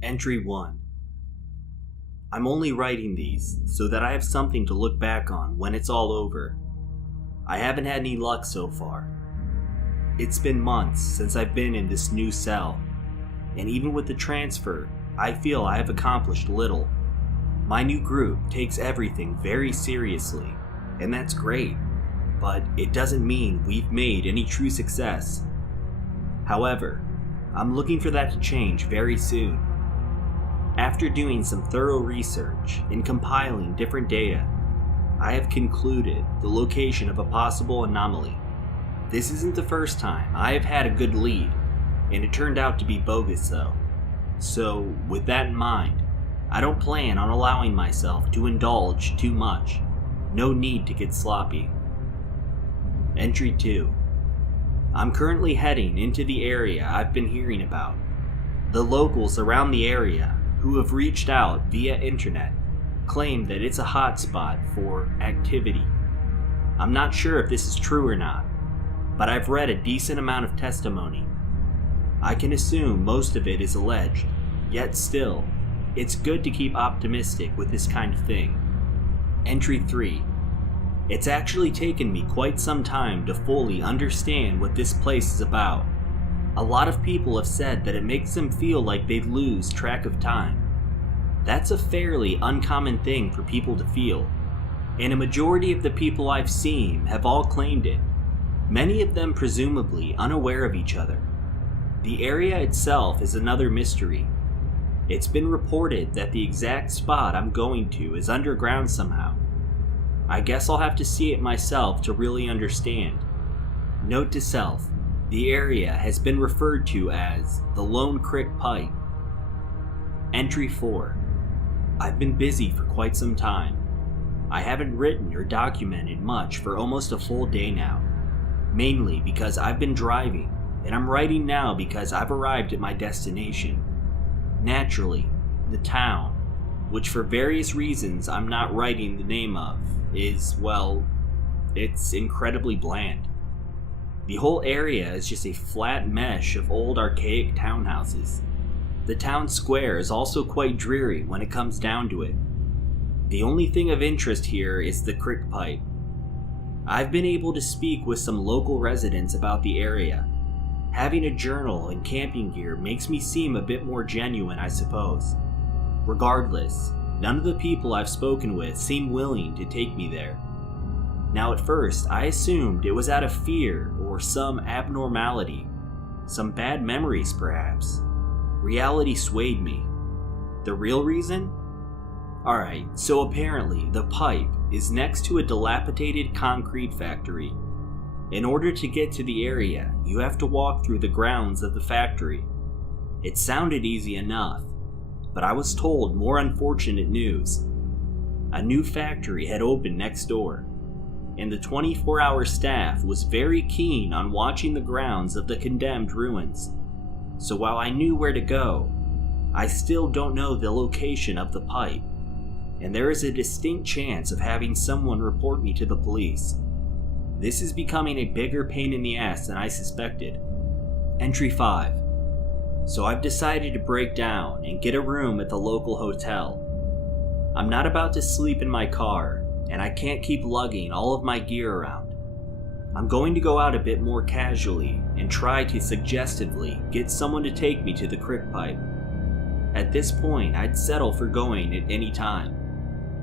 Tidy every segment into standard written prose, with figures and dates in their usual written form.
Entry 1. I'm only writing these so that I have something to look back on when it's all over. I haven't had any luck so far. It's been months since I've been in this new cell, and even with the transfer, I feel I have accomplished little. My new group takes everything very seriously, and that's great, but it doesn't mean we've made any true success. However, I'm looking for that to change very soon. After doing some thorough research and compiling different data, I have concluded the location of a possible anomaly. This isn't the first time I have had a good lead, and it turned out to be bogus though. So, with that in mind, I don't plan on allowing myself to indulge too much. No need to get sloppy. Entry 2. I'm currently heading into the area I've been hearing about. The locals around the area who have reached out via internet claim that it's a hotspot for activity. I'm not sure if this is true or not, but I've read a decent amount of testimony. I can assume most of it is alleged, yet still, it's good to keep optimistic with this kind of thing. Entry 3. It's actually taken me quite some time to fully understand what this place is about. A lot of people have said that it makes them feel like they lose track of time. That's a fairly uncommon thing for people to feel, and a majority of the people I've seen have all claimed it, many of them presumably unaware of each other. The area itself is another mystery. It's been reported that the exact spot I'm going to is underground somehow. I guess I'll have to see it myself to really understand. Note to self, the area has been referred to as the Lone Crick Pipe. Entry 4. I've been busy for quite some time. I haven't written or documented much for almost a full day now, mainly because I've been driving, and I'm writing now because I've arrived at my destination. Naturally, the town, which for various reasons I'm not writing the name of, is, well, it's incredibly bland. The whole area is just a flat mesh of old archaic townhouses. The town square is also quite dreary when it comes down to it. The only thing of interest here is the crick pipe. I've been able to speak with some local residents about the area. Having a journal and camping gear makes me seem a bit more genuine, I suppose. Regardless, none of the people I've spoken with seem willing to take me there. Now at first, I assumed it was out of fear or some abnormality, some bad memories perhaps. Reality swayed me. The real reason? Alright, so apparently the pipe is next to a dilapidated concrete factory. In order to get to the area, you have to walk through the grounds of the factory. It sounded easy enough, but I was told more unfortunate news. A new factory had opened next door, and the 24-hour staff was very keen on watching the grounds of the condemned ruins. So while I knew where to go, I still don't know the location of the pipe, and there is a distinct chance of having someone report me to the police. This is becoming a bigger pain in the ass than I suspected. Entry 5. So I've decided to break down and get a room at the local hotel. I'm not about to sleep in my car, and I can't keep lugging all of my gear around. I'm going to go out a bit more casually and try to suggestively get someone to take me to the crick pipe. At this point, I'd settle for going at any time.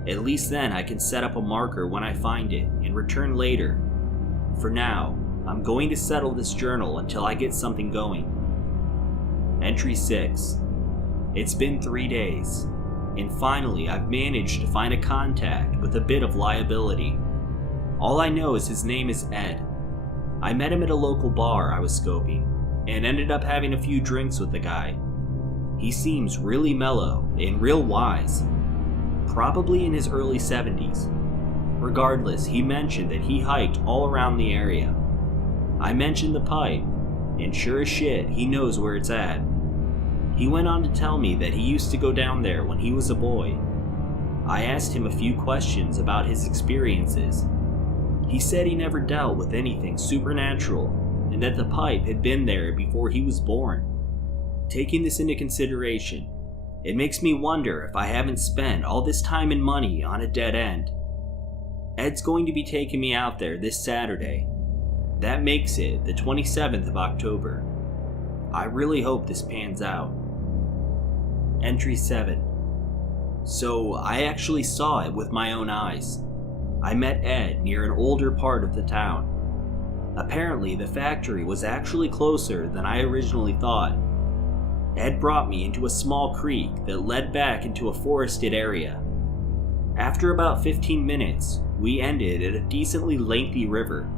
At least then I can set up a marker when I find it and return later. For now, I'm going to settle this journal until I get something going. Entry 6. It's been 3 days, and finally I've managed to find a contact with a bit of liability. All I know is his name is Ed. I met him at a local bar I was scoping, and ended up having a few drinks with the guy. He seems really mellow and real wise, probably in his early 70s. Regardless, he mentioned that he hiked all around the area. I mentioned the pipe, and sure as shit, he knows where it's at. He went on to tell me that he used to go down there when he was a boy. I asked him a few questions about his experiences. He said he never dealt with anything supernatural, and that the pipe had been there before he was born. Taking this into consideration, It makes me wonder if I haven't spent all this time and money on a dead end. Ed's going to be taking me out there this Saturday. That makes it the 27th of October. I really hope this pans out. Entry 7. So I actually saw it with my own eyes. I met Ed near an older part of the town. Apparently the factory was actually closer than I originally thought. Ed brought me into a small creek that led back into a forested area. After about 15 minutes, we ended at a decently lengthy river.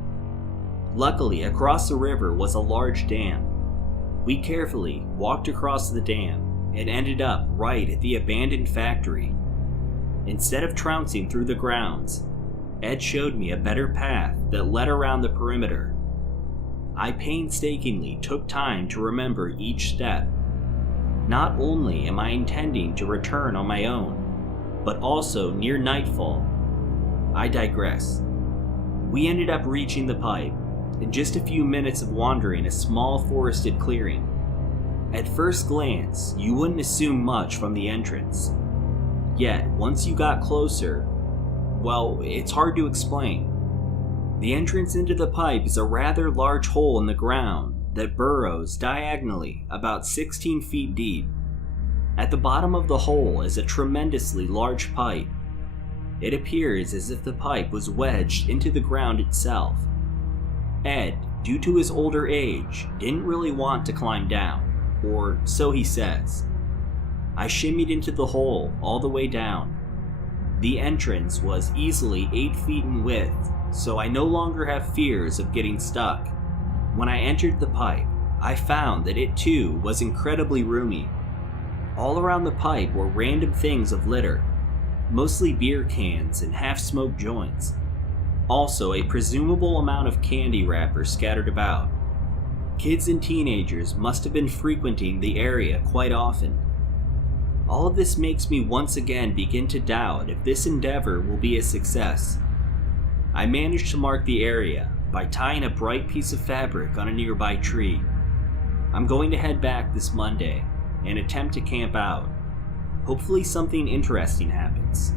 Luckily, across the river was a large dam. We carefully walked across the dam and ended up right at the abandoned factory. Instead of trouncing through the grounds, Ed showed me a better path that led around the perimeter. I painstakingly took time to remember each step. Not only am I intending to return on my own, but also near nightfall. I digress. We ended up reaching the pipe in just a few minutes of wandering a small forested clearing. At first glance, you wouldn't assume much from the entrance. Yet, once you got closer, well, it's hard to explain. The entrance into the pipe is a rather large hole in the ground that burrows diagonally about 16 feet deep. At the bottom of the hole is a tremendously large pipe. It appears as if the pipe was wedged into the ground itself. Ed, due to his older age, didn't really want to climb down, or so he says. I shimmied into the hole all the way down. The entrance was easily 8 feet in width, so I no longer have fears of getting stuck. When I entered the pipe, I found that it too was incredibly roomy. All around the pipe were random things of litter, mostly beer cans and half-smoked joints. Also, a presumable amount of candy wrappers scattered about. Kids and teenagers must have been frequenting the area quite often. All of this makes me once again begin to doubt if this endeavor will be a success. I managed to mark the area by tying a bright piece of fabric on a nearby tree. I'm going to head back this Monday and attempt to camp out. Hopefully something interesting happens.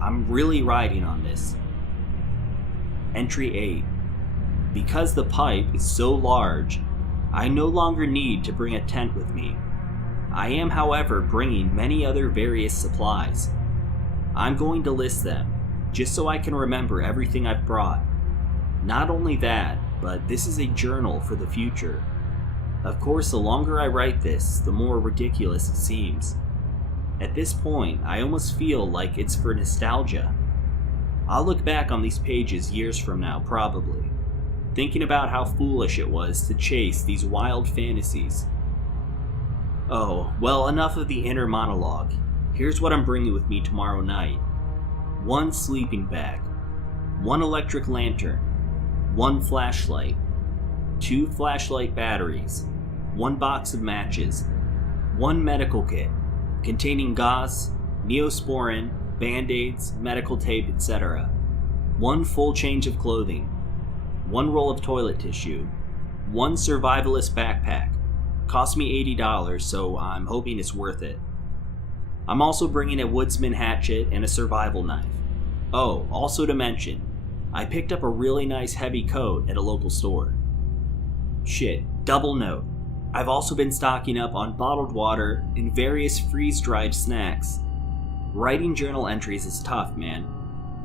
I'm really riding on this. Entry 8. Because the pipe is so large, I no longer need to bring a tent with me. I am, however, bringing many other various supplies. I'm going to list them, just so I can remember everything I've brought. Not only that, but this is a journal for the future. Of course, the longer I write this, the more ridiculous it seems. At this point, I almost feel like it's for nostalgia. I'll look back on these pages years from now, probably, thinking about how foolish it was to chase these wild fantasies. Oh, well, enough of the inner monologue. Here's what I'm bringing with me tomorrow night. 1 sleeping bag, 1 electric lantern, 1 flashlight, 2 flashlight batteries, 1 box of matches, 1 medical kit containing gauze, neosporin, band-aids, medical tape, etc., 1 full change of clothing, 1 roll of toilet tissue, 1 survivalist backpack. Cost me $80, so I'm hoping it's worth it. I'm also bringing a woodsman hatchet and a survival knife. Oh, also to mention, I picked up a really nice heavy coat at a local store. Shit, double note. I've also been stocking up on bottled water and various freeze-dried snacks. Writing journal entries is tough, man.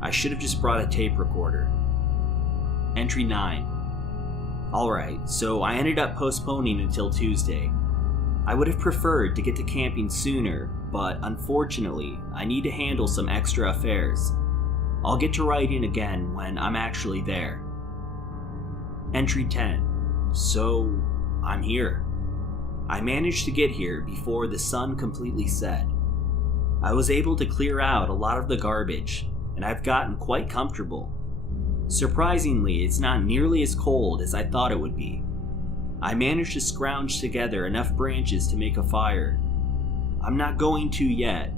I should have just brought a tape recorder. Entry 9. Alright, so I ended up postponing until Tuesday. I would have preferred to get to camping sooner, but unfortunately, I need to handle some extra affairs. I'll get to writing again when I'm actually there. Entry 10. So, I'm here. I managed to get here before the sun completely set. I was able to clear out a lot of the garbage, and I've gotten quite comfortable. Surprisingly, it's not nearly as cold as I thought it would be. I managed to scrounge together enough branches to make a fire. I'm not going to yet.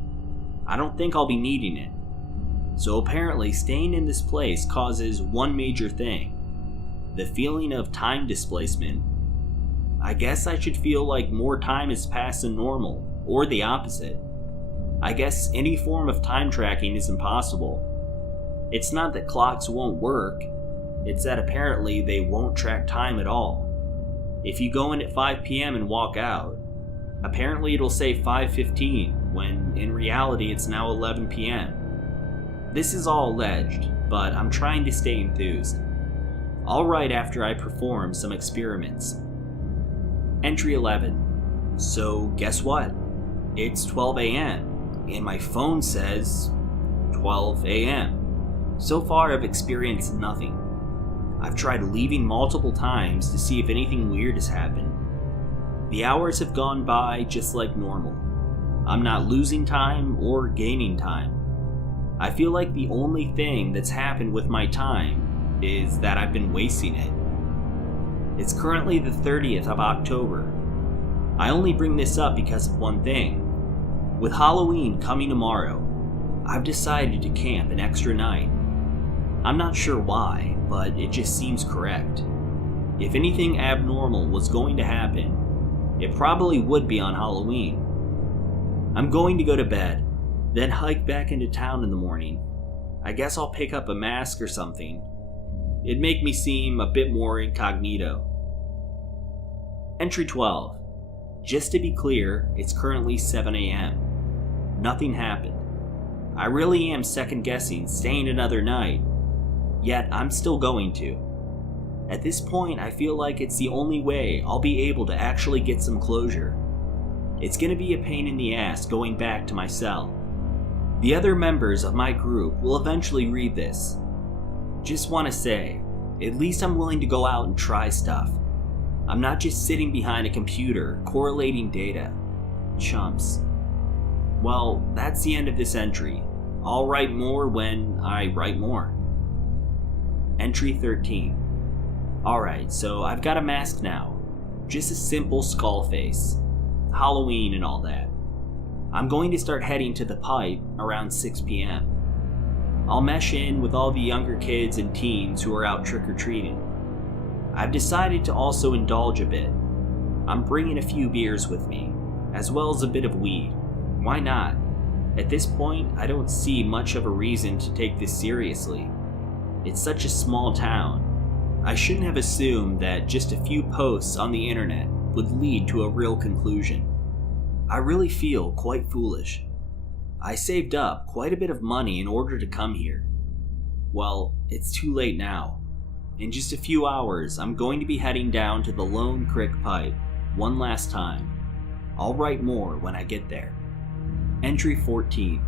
I don't think I'll be needing it. So apparently staying in this place causes one major thing: the feeling of time displacement. I guess I should feel like more time has passed than normal, or the opposite. I guess any form of time tracking is impossible. It's not that clocks won't work, it's that apparently they won't track time at all. If you go in at 5 p.m. and walk out, apparently it'll say 5:15, when in reality it's now 11 p.m. This is all alleged, but I'm trying to stay enthused. I'll write after I perform some experiments. Entry 11. So guess what? It's 12 a.m. and my phone says 12 a.m. So far I've experienced nothing. I've tried leaving multiple times to see if anything weird has happened. The hours have gone by just like normal. I'm not losing time or gaining time. I feel like the only thing that's happened with my time is that I've been wasting it. It's currently the 30th of October. I only bring this up because of one thing. With Halloween coming tomorrow, I've decided to camp an extra night. I'm not sure why, but it just seems correct. If anything abnormal was going to happen, it probably would be on Halloween. I'm going to go to bed, then hike back into town in the morning. I guess I'll pick up a mask or something. It'd make me seem a bit more incognito. Entry 12. Just to be clear, it's currently 7 a.m. Nothing happened. I really am second guessing staying another night, yet I'm still going to. At this point, I feel like it's the only way I'll be able to actually get some closure. It's gonna be a pain in the ass going back to my cell. The other members of my group will eventually read this. Just want to say, at least I'm willing to go out and try stuff. I'm not just sitting behind a computer correlating data. Chumps. Well, that's the end of this entry. I'll write more when I write more. Entry 13. Alright, so I've got a mask now. Just a simple skull face. Halloween and all that. I'm going to start heading to the pipe around 6 p.m. I'll mesh in with all the younger kids and teens who are out trick-or-treating. I've decided to also indulge a bit. I'm bringing a few beers with me, as well as a bit of weed. Why not? At this point, I don't see much of a reason to take this seriously. It's such a small town. I shouldn't have assumed that just a few posts on the internet would lead to a real conclusion. I really feel quite foolish. I saved up quite a bit of money in order to come here. Well, it's too late now. In just a few hours, I'm going to be heading down to the Lone Creek Pipe one last time. I'll write more when I get there. Entry 14.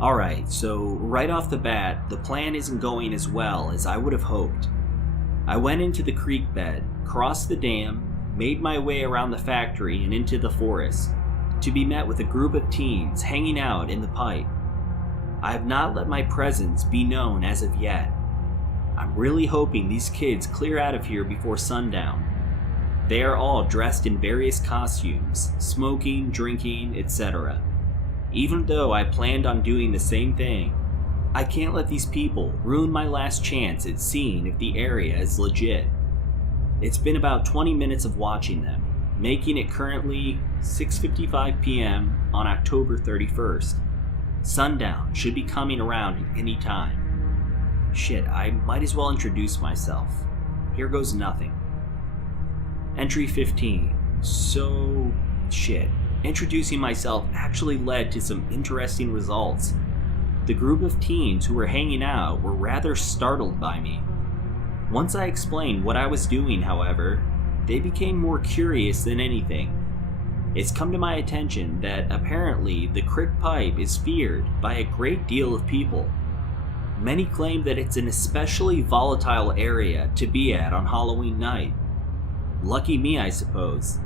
Alright, so right off the bat, the plan isn't going as well as I would have hoped. I went into the creek bed, crossed the dam, made my way around the factory and into the forest, to be met with a group of teens hanging out in the pipe. I have not let my presence be known as of yet. I'm really hoping these kids clear out of here before sundown. They are all dressed in various costumes, smoking, drinking, etc. Even though I planned on doing the same thing, I can't let these people ruin my last chance at seeing if the area is legit. It's been about 20 minutes of watching them, making it currently 6:55 p.m. on October 31st. Sundown should be coming around at any time. Shit, I might as well introduce myself. Here goes nothing. Entry 15. So, shit. Introducing myself actually led to some interesting results. The group of teens who were hanging out were rather startled by me. Once I explained what I was doing, however, they became more curious than anything. It's come to my attention that apparently the creek pipe is feared by a great deal of people. Many claim that it's an especially volatile area to be at on Halloween night. Lucky me, I suppose.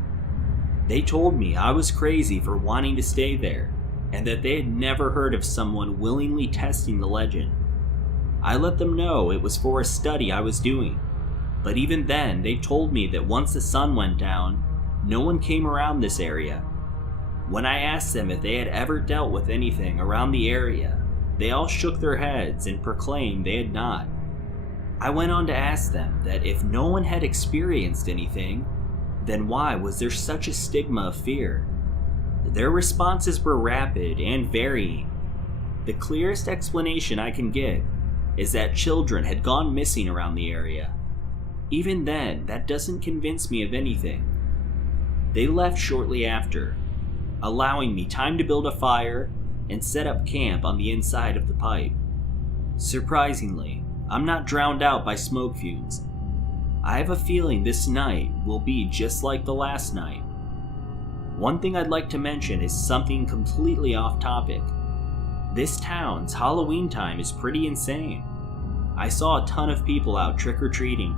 They told me I was crazy for wanting to stay there, and that they had never heard of someone willingly testing the legend. I let them know it was for a study I was doing, but even then they told me that once the sun went down, no one came around this area. When I asked them if they had ever dealt with anything around the area, they all shook their heads and proclaimed they had not. I went on to ask them that if no one had experienced anything, then why was there such a stigma of fear? Their responses were rapid and varying. The clearest explanation I can get is that children had gone missing around the area. Even then, that doesn't convince me of anything. They left shortly after, allowing me time to build a fire and set up camp on the inside of the pipe. Surprisingly, I'm not drowned out by smoke fumes. I have a feeling this night will be just like the last night. One thing I'd like to mention is something completely off topic. This town's Halloween time is pretty insane. I saw a ton of people out trick-or-treating,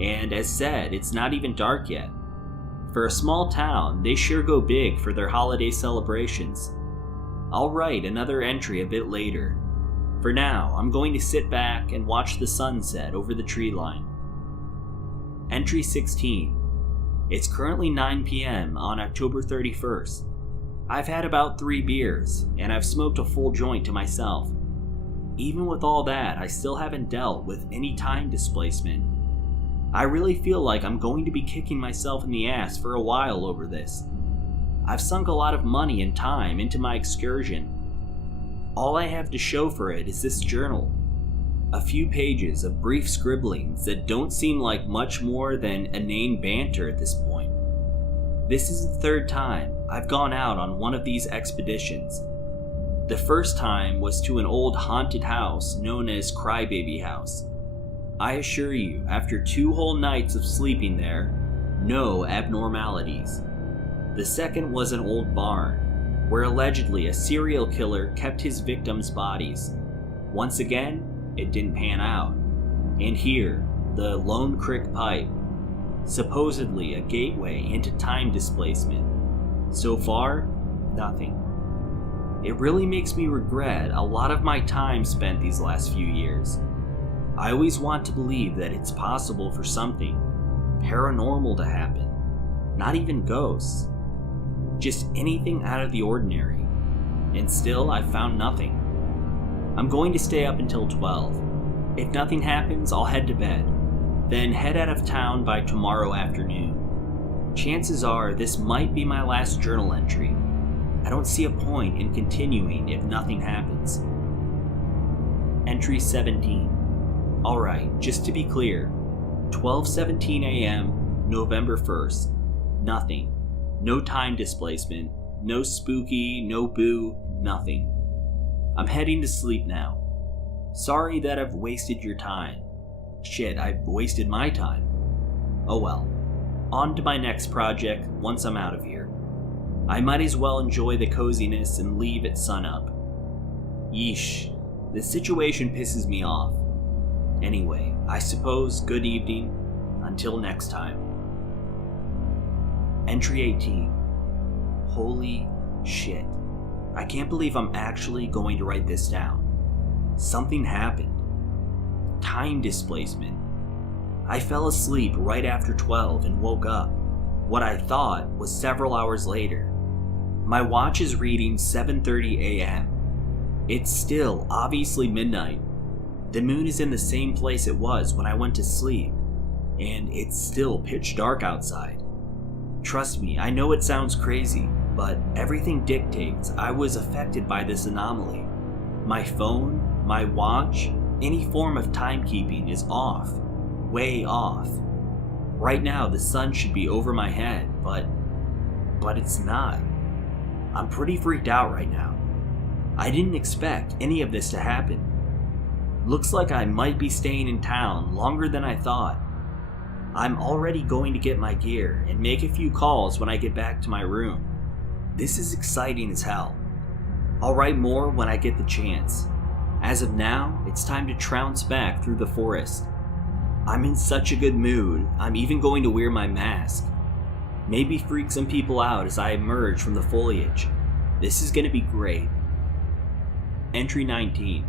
and as said, it's not even dark yet. For a small town, they sure go big for their holiday celebrations. I'll write another entry a bit later. For now, I'm going to sit back and watch the sunset over the tree line. Entry 16. It's currently 9 p.m. on October 31st. I've had about 3 beers, and I've smoked a full joint to myself. Even with all that, I still haven't dealt with any time displacement. I really feel like I'm going to be kicking myself in the ass for a while over this. I've sunk a lot of money and time into my excursion. All I have to show for it is this journal. A few pages of brief scribblings that don't seem like much more than inane banter at this point. This is the 3rd time I've gone out on one of these expeditions. The first time was to an old haunted house known as Crybaby House. I assure you, after 2 whole nights of sleeping there, no abnormalities. The second was an old barn, where allegedly a serial killer kept his victims' bodies. Once again, it didn't pan out. And here, the Lone Crick Pipe, supposedly a gateway into time displacement. So far, nothing. It really makes me regret a lot of my time spent these last few years. I always want to believe that it's possible for something paranormal to happen. Not even ghosts. Just anything out of the ordinary. And still, I've found nothing. I'm going to stay up until 12. If nothing happens, I'll head to bed, then head out of town by tomorrow afternoon. Chances are this might be my last journal entry. I don't see a point in continuing if nothing happens. Entry 17. Alright, just to be clear, 12:17 a.m., November 1st. Nothing. No time displacement. No spooky, no boo, nothing. I'm heading to sleep now. Sorry that I've wasted your time. Shit, I've wasted my time. Oh well. On to my next project once I'm out of here. I might as well enjoy the coziness and leave at sunup. Yeesh. This situation pisses me off. Anyway, I suppose good evening. Until next time. Entry 18. Holy shit. I can't believe I'm actually going to write this down. Something happened. Time displacement. I fell asleep right after 12 and woke up, what I thought was several hours later. My watch is reading 7:30 a.m. It's still obviously midnight. The moon is in the same place it was when I went to sleep, and it's still pitch dark outside. Trust me, I know it sounds crazy, but everything dictates I was affected by this anomaly. My phone, my watch, any form of timekeeping is off. Way off. Right now the sun should be over my head, but it's not. I'm pretty freaked out right now. I didn't expect any of this to happen. Looks like I might be staying in town longer than I thought. I'm already going to get my gear and make a few calls when I get back to my room. This is exciting as hell. I'll write more when I get the chance. As of now, it's time to trounce back through the forest. I'm in such a good mood, I'm even going to wear my mask. Maybe freak some people out as I emerge from the foliage. This is going to be great. Entry 19.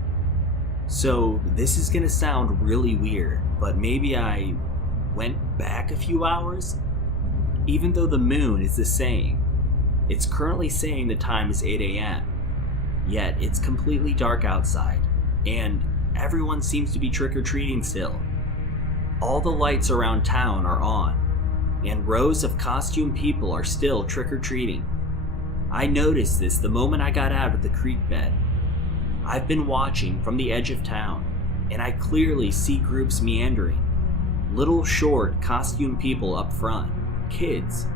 So, this is going to sound really weird, but maybe I went back a few hours? Even though the moon is the same, it's currently saying the time is 8 a.m. Yet it's completely dark outside, and everyone seems to be trick-or-treating still. All the lights around town are on, and rows of costumed people are still trick-or-treating. I noticed this the moment I got out of the creek bed. I've been watching from the edge of town, and I clearly see groups meandering. Little short costume people up front, kids,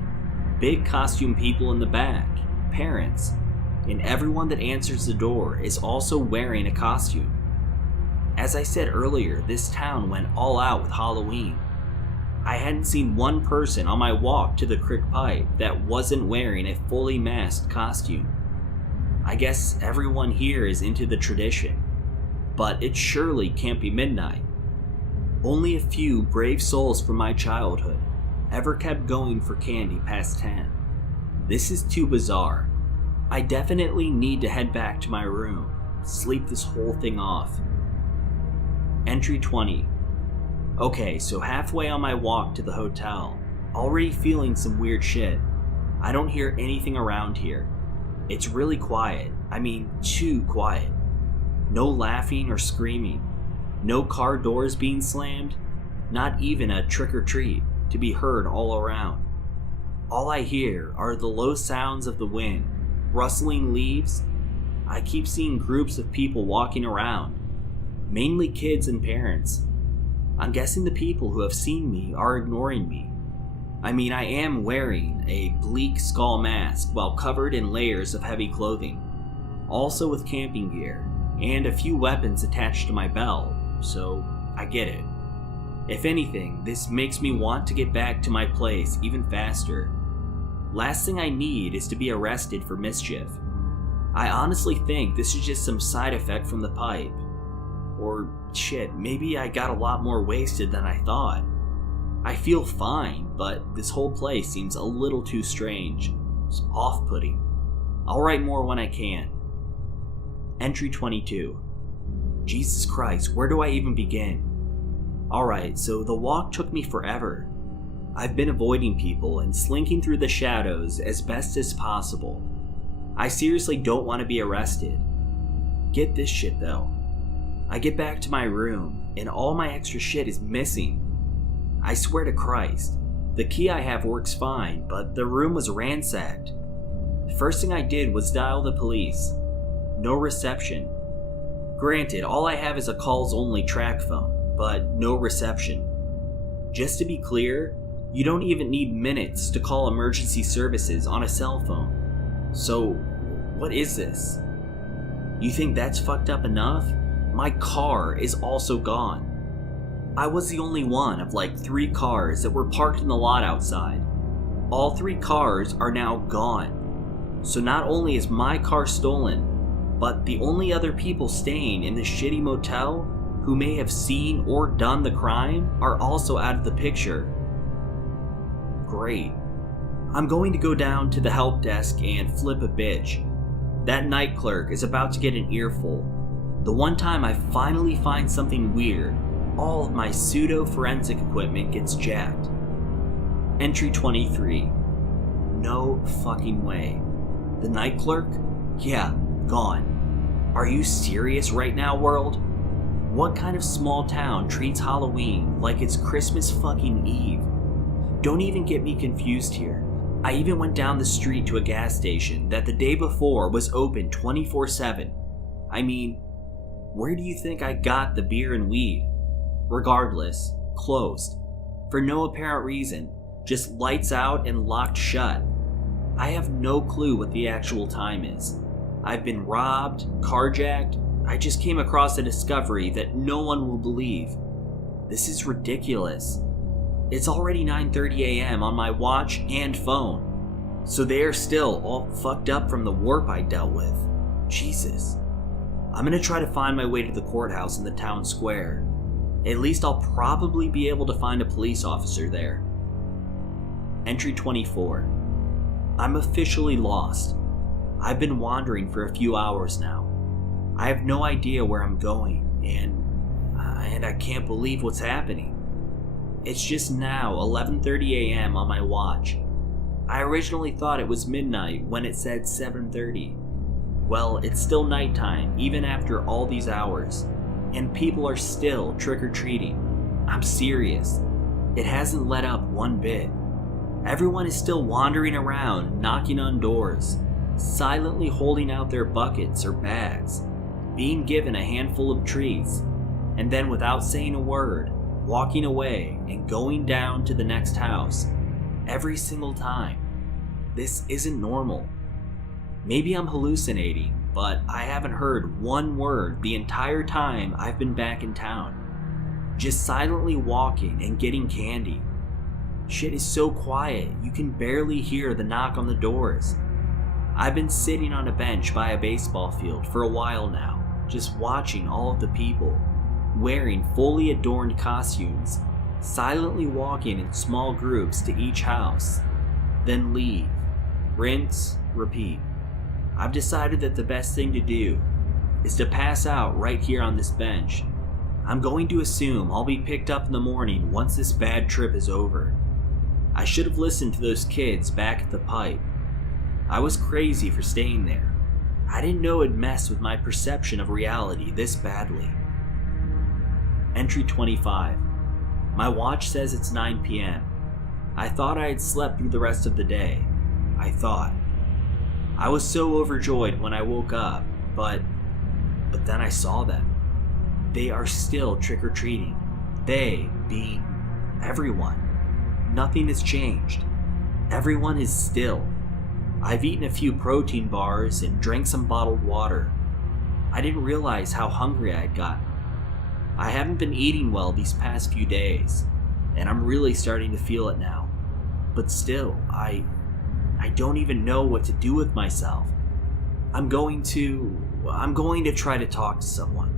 big costume people in the back, parents, and everyone that answers the door is also wearing a costume. As I said earlier, this town went all out with Halloween. I hadn't seen one person on my walk to the creek pipe that wasn't wearing a fully masked costume. I guess everyone here is into the tradition, but it surely can't be midnight. Only a few brave souls from my childhood ever kept going for candy past 10. This is too bizarre. I definitely need to head back to my room, sleep this whole thing off. Entry 20. Okay, so halfway on my walk to the hotel, already feeling some weird shit. I don't hear anything around here. It's really quiet. I mean, too quiet. No laughing or screaming. No car doors being slammed. Not even a trick-or-treat to be heard all around. All I hear are the low sounds of the wind, rustling leaves. I keep seeing groups of people walking around, mainly kids and parents. I'm guessing the people who have seen me are ignoring me. I mean, I am wearing a bleak skull mask while covered in layers of heavy clothing, also with camping gear, and a few weapons attached to my belt, so I get it. If anything, this makes me want to get back to my place even faster. Last thing I need is to be arrested for mischief. I honestly think this is just some side effect from the pipe. Or shit, maybe I got a lot more wasted than I thought. I feel fine, but this whole place seems a little too strange. It's off-putting. I'll write more when I can. Entry 22. Jesus Christ, where do I even begin? Alright, so the walk took me forever. I've been avoiding people and slinking through the shadows as best as possible. I seriously don't want to be arrested. Get this shit though. I get back to my room, and all my extra shit is missing. I swear to Christ, the key I have works fine, but the room was ransacked. The first thing I did was dial the police. No reception. Granted, all I have is a calls-only track phone, but no reception. Just to be clear, you don't even need minutes to call emergency services on a cell phone. So, what is this? You think that's fucked up enough? My car is also gone. I was the only one of like 3 cars that were parked in the lot outside. All 3 cars are now gone. So not only is my car stolen, but the only other people staying in this shitty motel who may have seen or done the crime are also out of the picture. Great. I'm going to go down to the help desk and flip a bitch. That night clerk is about to get an earful. The one time I finally find something weird, all of my pseudo-forensic equipment gets jacked. Entry 23. No fucking way. The night clerk? Yeah, gone. Are you serious right now, world? What kind of small town treats Halloween like it's Christmas fucking Eve? Don't even get me confused here. I even went down the street to a gas station that the day before was open 24/7. I mean, where do you think I got the beer and weed? Regardless, closed. For no apparent reason, just lights out and locked shut. I have no clue what the actual time is. I've been robbed, carjacked. I just came across a discovery that no one will believe. This is ridiculous. It's already 9:30 a.m. on my watch and phone. So they are still all fucked up from the warp I dealt with. Jesus. I'm gonna try to find my way to the courthouse in the town square. At least I'll probably be able to find a police officer there. Entry 24. I'm officially lost. I've been wandering for a few hours now. I have no idea where I'm going, and I can't believe what's happening. It's just now 11:30 a.m. on my watch. I originally thought it was midnight when it said 7:30. Well, it's still nighttime even after all these hours, and people are still trick-or-treating. I'm serious. It hasn't let up one bit. Everyone is still wandering around, knocking on doors. silently holding out their buckets or bags, being given a handful of treats, and then without saying a word, walking away and going down to the next house every single time. This isn't normal. Maybe I'm hallucinating, but I haven't heard one word the entire time I've been back in town. Just silently walking and getting candy. Shit is so quiet, you can barely hear the knock on the doors. I've been sitting on a bench by a baseball field for a while now, just watching all of the people, wearing fully adorned costumes, silently walking in small groups to each house, then leave, rinse, repeat. I've decided that the best thing to do is to pass out right here on this bench. I'm going to assume I'll be picked up in the morning once this bad trip is over. I should have listened to those kids back at the pipe. I was crazy for staying there. I didn't know it'd mess with my perception of reality this badly. Entry 25. My watch says it's 9 p.m. I thought I had slept through the rest of the day. I thought. I was so overjoyed when I woke up, but then I saw them. They are still trick-or-treating. They being everyone. Nothing has changed. Everyone is still. I've eaten a few protein bars and drank some bottled water. I didn't realize how hungry I had gotten. I haven't been eating well these past few days, and I'm really starting to feel it now. But still, I don't even know what to do with myself. I'm going to try to talk to someone.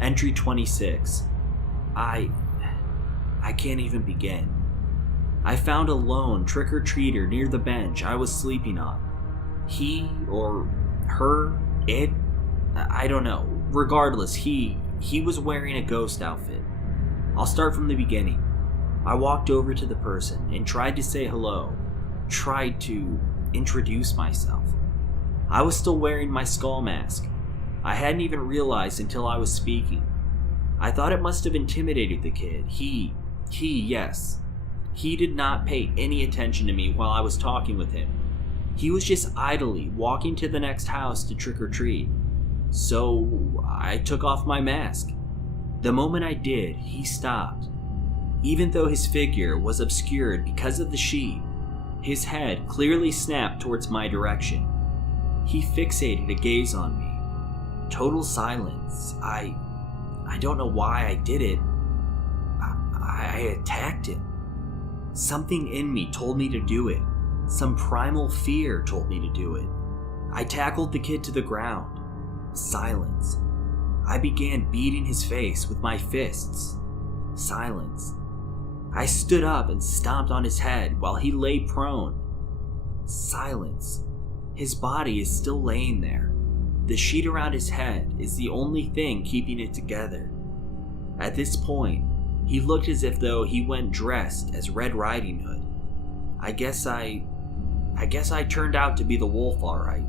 Entry 26. I can't even begin. I found a lone trick-or-treater near the bench I was sleeping on. He or her, it, I don't know. Regardless, he was wearing a ghost outfit. I'll start from the beginning. I walked over to the person and tried to say hello, tried to introduce myself. I was still wearing my skull mask. I hadn't even realized until I was speaking. I thought it must have intimidated the kid. Yes. He did not pay any attention to me while I was talking with him. He was just idly walking to the next house to trick-or-treat. So I took off my mask. The moment I did, he stopped. Even though his figure was obscured because of the sheet, his head clearly snapped towards my direction. He fixated a gaze on me. Total silence. I don't know why I did it. I attacked him. Something in me told me to do it. Some primal fear told me to do it. I tackled the kid to the ground. Silence. I began beating his face with my fists. Silence. I stood up and stomped on his head while he lay prone. Silence. His body is still laying there. The sheet around his head is the only thing keeping it together. At this point, he looked as if though he went dressed as Red Riding Hood. I guess I turned out to be the wolf, alright.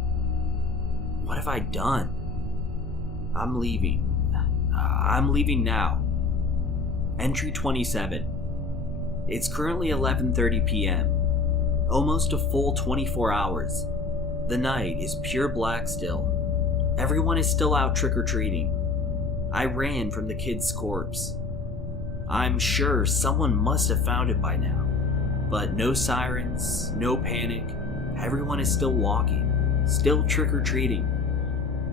What have I done? I'm leaving. I'm leaving now. Entry 27. It's currently 11:30 p.m. Almost a full 24 hours. The night is pure black still. Everyone is still out trick-or-treating. I ran from the kid's corpse. I'm sure someone must have found it by now. But no sirens, no panic. Everyone is still walking, still trick-or-treating.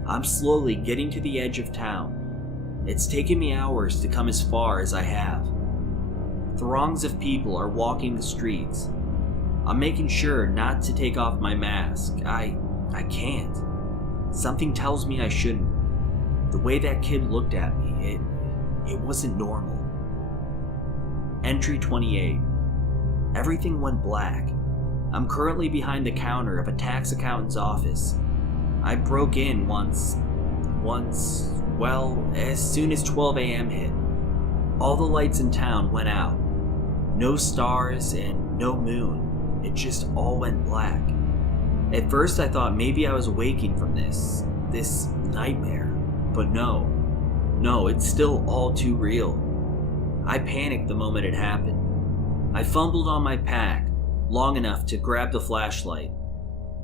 I'm slowly getting to the edge of town. It's taken me hours to come as far as I have. Throngs of people are walking the streets. I'm making sure not to take off my mask. I can't. Something tells me I shouldn't. The way that kid looked at me, it wasn't normal. Entry 28. Everything went black. I'm currently behind the counter of a tax accountant's office. I broke in once, as soon as 12 a.m. hit. All the lights in town went out. No stars and no moon. It just all went black. At first I thought maybe I was waking from this nightmare. But no, it's still all too real. I panicked the moment it happened. I fumbled on my pack long enough to grab the flashlight.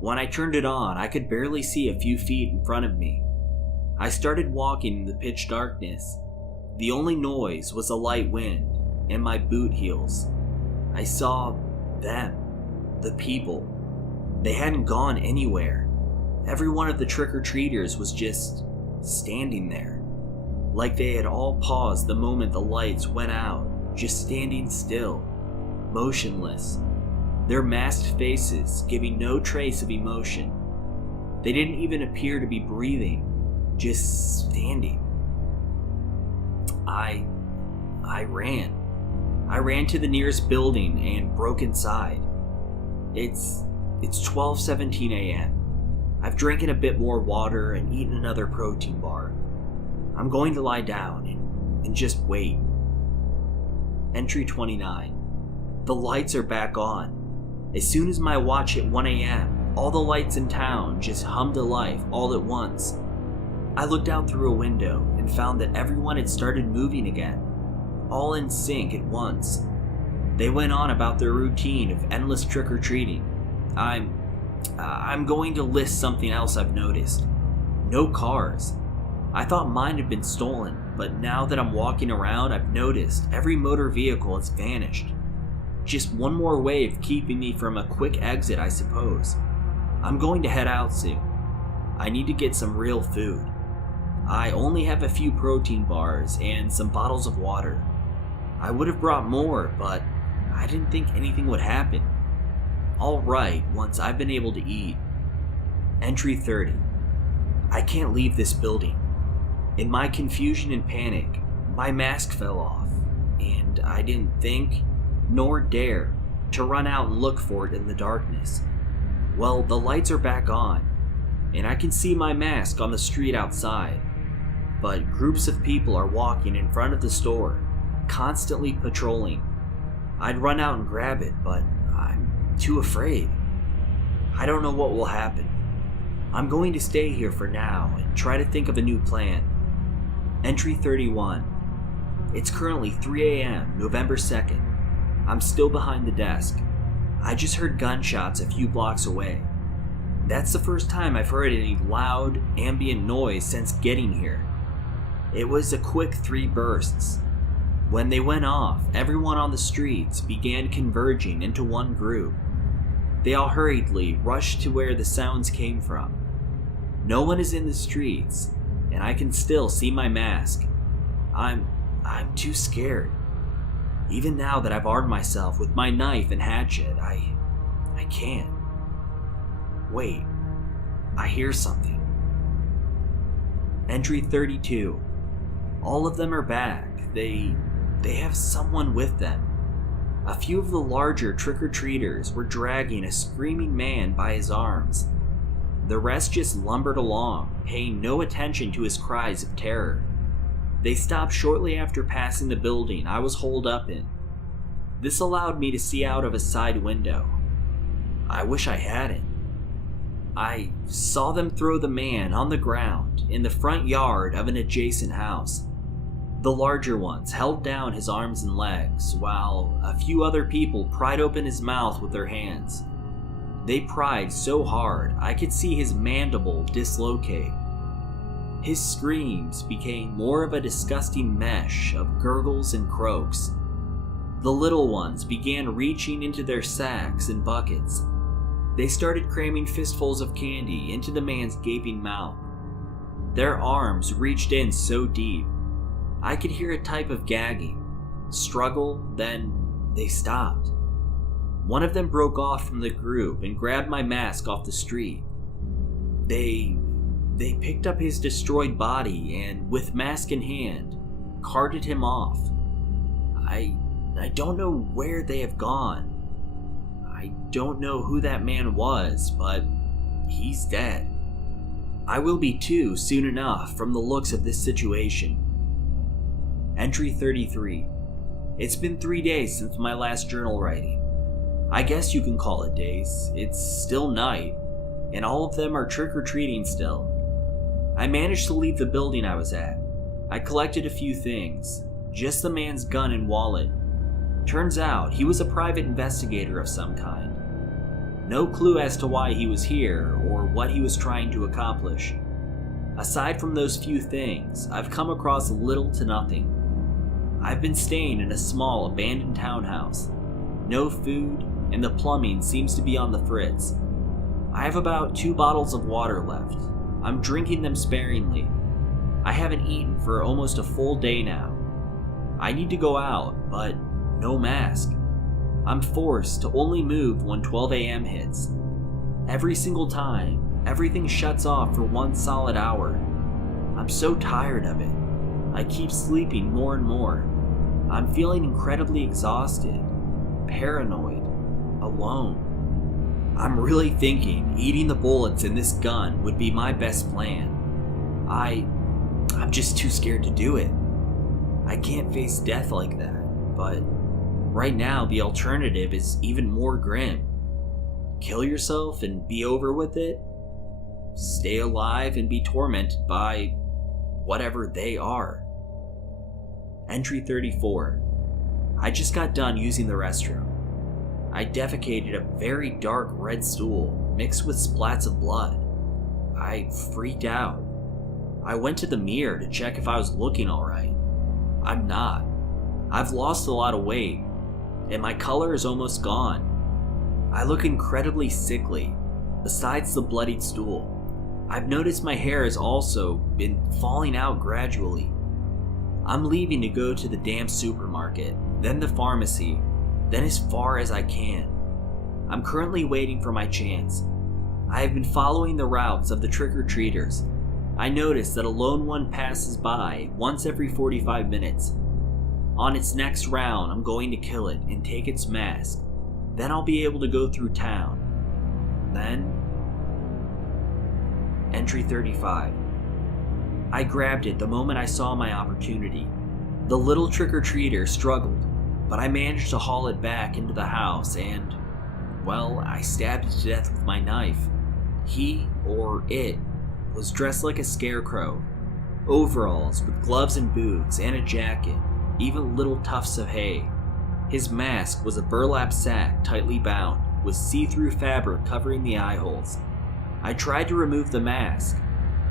When I turned it on, I could barely see a few feet in front of me. I started walking in the pitch darkness. The only noise was a light wind and my boot heels. I saw them, the people. They hadn't gone anywhere. Every one of the trick-or-treaters was just standing there, like they had all paused the moment the lights went out, just standing still, motionless, their masked faces giving no trace of emotion. They didn't even appear to be breathing, just standing. I ran. I ran to the nearest building and broke inside. It's 12:17 a.m. I've drinking a bit more water and eaten another protein bar. I'm going to lie down and just wait. Entry 29. The lights are back on. As soon as my watch hit 1 a.m., all the lights in town just hummed to life all at once. I looked out through a window and found that everyone had started moving again, all in sync at once. They went on about their routine of endless trick-or-treating. I'm going to list something else I've noticed. No cars. I thought mine had been stolen, but now that I'm walking around, I've noticed every motor vehicle has vanished. Just one more way of keeping me from a quick exit, I suppose. I'm going to head out soon. I need to get some real food. I only have a few protein bars and some bottles of water. I would have brought more, but I didn't think anything would happen. All right, once I've been able to eat. Entry 30. I can't leave this building. In my confusion and panic, my mask fell off, and I didn't think, nor dare, to run out and look for it in the darkness. Well, the lights are back on, and I can see my mask on the street outside, but groups of people are walking in front of the store, constantly patrolling. I'd run out and grab it, but I'm too afraid. I don't know what will happen. I'm going to stay here for now and try to think of a new plan. Entry 31. It's currently 3 a.m., November 2nd. I'm still behind the desk. I just heard gunshots a few blocks away. That's the first time I've heard any loud, ambient noise since getting here. It was a quick 3 bursts. When they went off, everyone on the streets began converging into one group. They all hurriedly rushed to where the sounds came from. No one is in the streets, and I can still see my mask. I'm too scared. Even now that I've armed myself with my knife and hatchet, I can't. Wait, I hear something. Entry 32. All of them are back. They have someone with them. A few of the larger trick-or-treaters were dragging a screaming man by his arms. The rest just lumbered along, paying no attention to his cries of terror. They stopped shortly after passing the building I was holed up in. This allowed me to see out of a side window. I wish I hadn't. I saw them throw the man on the ground in the front yard of an adjacent house. The larger ones held down his arms and legs, while a few other people pried open his mouth with their hands. They pried so hard I could see his mandible dislocate. His screams became more of a disgusting mesh of gurgles and croaks. The little ones began reaching into their sacks and buckets. They started cramming fistfuls of candy into the man's gaping mouth. Their arms reached in so deep, I could hear a type of gagging, struggle, then they stopped. One of them broke off from the group and grabbed my mask off the street. They picked up his destroyed body and, with mask in hand, carted him off. I don't know where they have gone. I don't know who that man was, but he's dead. I will be too soon enough from the looks of this situation. Entry 33. It's been 3 days since my last journal writing. I guess you can call it days. It's still night, and all of them are trick-or-treating still. I managed to leave the building I was at. I collected a few things, just the man's gun and wallet. Turns out he was a private investigator of some kind. No clue as to why he was here or what he was trying to accomplish. Aside from those few things, I've come across little to nothing. I've been staying in a small abandoned townhouse. No food, and the plumbing seems to be on the fritz. I have about 2 bottles of water left. I'm drinking them sparingly. I haven't eaten for almost a full day now. I need to go out, but no mask. I'm forced to only move when 12 a.m. hits. Every single time, everything shuts off for 1 solid hour. I'm so tired of it. I keep sleeping more and more. I'm feeling incredibly exhausted, paranoid, alone. I'm really thinking eating the bullets in this gun would be my best plan. I'm just too scared to do it. I can't face death like that, but right now the alternative is even more grim. Kill yourself and be over with it? Stay alive and be tormented by whatever they are. Entry 34. I just got done using the restroom. I defecated a very dark red stool mixed with splats of blood. I freaked out. I went to the mirror to check if I was looking alright. I'm not. I've lost a lot of weight, and my color is almost gone. I look incredibly sickly, besides the bloodied stool. I've noticed my hair has also been falling out gradually. I'm leaving to go to the damn supermarket, then the pharmacy, then as far as I can. I'm currently waiting for my chance. I have been following the routes of the trick-or-treaters. I notice that a lone one passes by once every 45 minutes. On its next round, I'm going to kill it and take its mask. Then I'll be able to go through town. Then... Entry 35. I grabbed it the moment I saw my opportunity. The little trick-or-treater struggled, but I managed to haul it back into the house and, well, I stabbed it to death with my knife. He, or it, was dressed like a scarecrow. Overalls with gloves and boots and a jacket, even little tufts of hay. His mask was a burlap sack tightly bound, with see-through fabric covering the eye holes. I tried to remove the mask,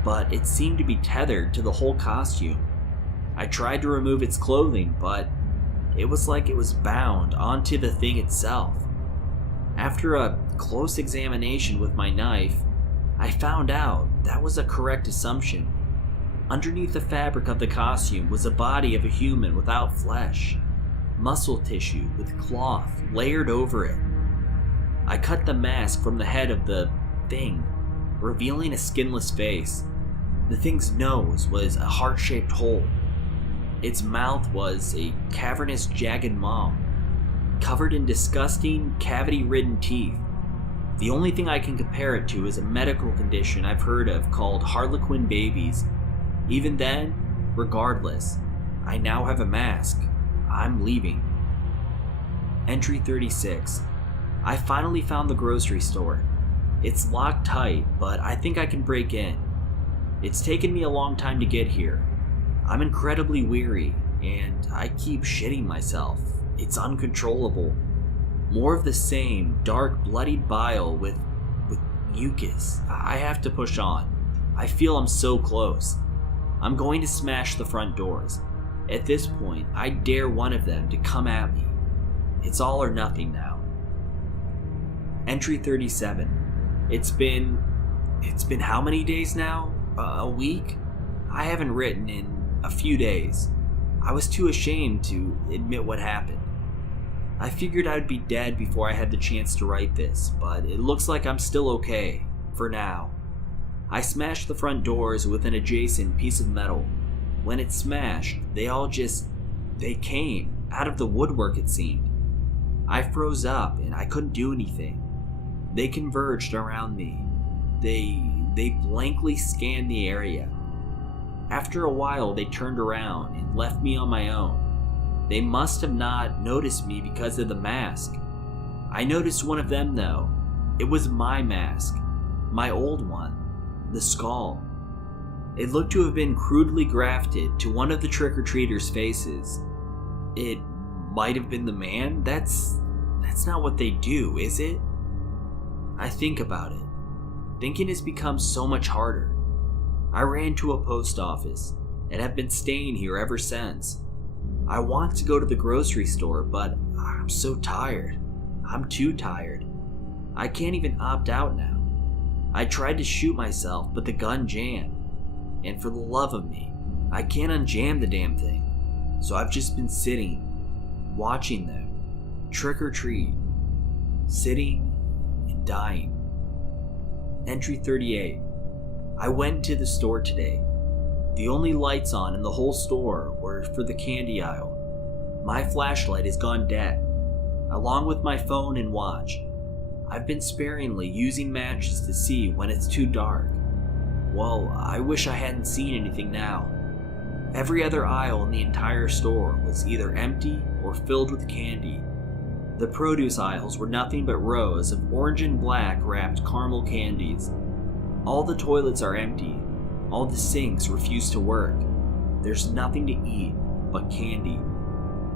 but it seemed to be tethered to the whole costume. I tried to remove its clothing, but it was like it was bound onto the thing itself. After a close examination with my knife, I found out that was a correct assumption. Underneath the fabric of the costume was the body of a human without flesh, muscle tissue with cloth layered over it. I cut the mask from the head of the thing, revealing a skinless face. The thing's nose was a heart-shaped hole. Its mouth was a cavernous, jagged maw, covered in disgusting, cavity-ridden teeth. The only thing I can compare it to is a medical condition I've heard of called harlequin babies. Even then, regardless, I now have a mask. I'm leaving. Entry 36. I finally found the grocery store. It's locked tight, but I think I can break in. It's taken me a long time to get here. I'm incredibly weary, and I keep shitting myself. It's uncontrollable. More of the same dark, bloodied bile with mucus. I have to push on. I feel I'm so close. I'm going to smash the front doors. At this point, I dare one of them to come at me. It's all or nothing now. Entry 37. It's been how many days now? A week? I haven't written in a few days. I was too ashamed to admit what happened. I figured I'd be dead before I had the chance to write this, but it looks like I'm still okay, for now. I smashed the front doors with an adjacent piece of metal. When it smashed, they came, out of the woodwork it seemed. I froze up and I couldn't do anything. They converged around me. They blankly scanned the area. After a while, they turned around and left me on my own. They must have not noticed me because of the mask. I noticed one of them though. It was my mask. My old one. The skull. It looked to have been crudely grafted to one of the trick-or-treaters' faces. It might have been the man? That's not what they do, is it? I think about it. Thinking has become so much harder. I ran to a post office and have been staying here ever since. I want to go to the grocery store, but I'm so tired. I'm too tired. I can't even opt out now. I tried to shoot myself, but the gun jammed. And for the love of me, I can't unjam the damn thing. So I've just been sitting, watching them, trick or treat, sitting and dying. Entry 38. I went to the store today. The only lights on in the whole store were for the candy aisle. My flashlight has gone dead, along with my phone and watch. I've been sparingly using matches to see when it's too dark. Well, I wish I hadn't seen anything now. Every other aisle in the entire store was either empty or filled with candy. The produce aisles were nothing but rows of orange and black wrapped caramel candies. All the toilets are empty. All the sinks refuse to work. There's nothing to eat but candy.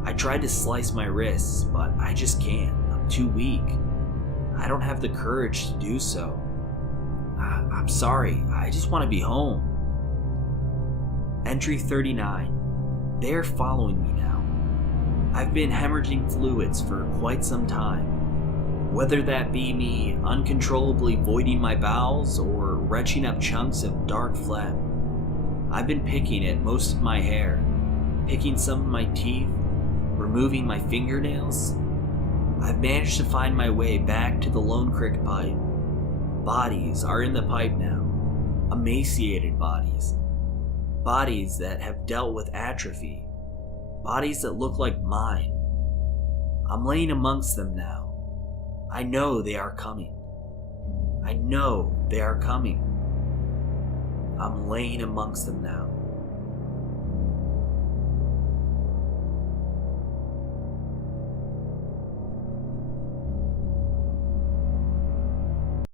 I tried to slice my wrists, but I just can't. I'm too weak. I don't have the courage to do so. I'm sorry, I just want to be home. Entry 39. They are following me now. I've been hemorrhaging fluids for quite some time. Whether that be me uncontrollably voiding my bowels or retching up chunks of dark phlegm. I've been picking at most of my hair, picking some of my teeth, removing my fingernails. I've managed to find my way back to the Lone Creek pipe. Bodies are in the pipe now. Emaciated bodies. Bodies that have dealt with atrophy. Bodies that look like mine. I'm laying amongst them now. I know they are coming. I know they are coming. I'm laying amongst them now.